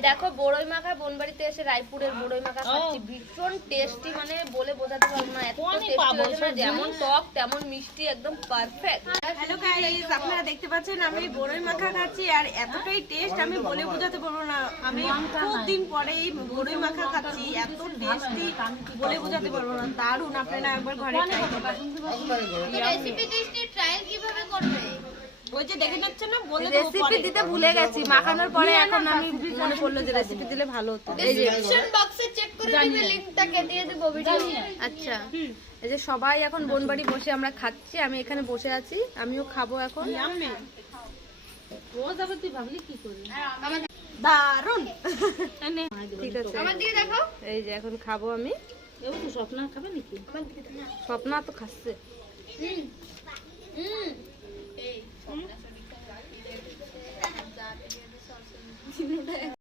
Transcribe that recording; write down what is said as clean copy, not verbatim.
এই দেখো বড়ই মাখা বনবাড়িতে এসে রায়পুরের বড়ই মাখা খাচ্ছি, ভীষণ টেস্টি, মানে বলে বোঝাতে পারবো না, এত টেস্টি হয়েছে না, যেমন টক তেমন মিষ্টি, একদম পারফেক্ট। হ্যালো গাইস, আপনারা দেখতে পাচ্ছেন আমি বড়ই মাখা খাচ্ছি আর এতটাই টেস্ট আমি বলে বোঝাতে পারবো না। আমি খুব দিন পরে এই বড়ই মাখা খাচ্ছি, এত টেস্টি বলে বোঝাতে পারবো না, দারুণ। আপনারা একবার ঘরে ট্রাই করবেন। রেসিপি টেস্টি ট্রায়াল কিভাবে করবে? ওই যে দেখে যাচ্ছে না, বলে রেসিপি দিতে ভুলে গেছি, মাখানোর পরে এখন আমি মনে পড়লো যে রেসিপি দিলে ভালো হতো। এই যে ডেসক্রিপশন বক্সে চেক করে দিবে, লিংকটাকে দিয়ে দেব ভিডিও। আচ্ছা, এই যে সবাই এখন বনবাড়ি বসে আমরা খাচ্ছি, আমি এখানে বসে আছি, আমিও খাবো এখন। দারুণ, ঠিক আছে, আমার দিকে দেখো। এই যে এখন খাবো আমি। স্বপ্না খাবে নাকি? স্বপ্না তো খাচ্ছে। এই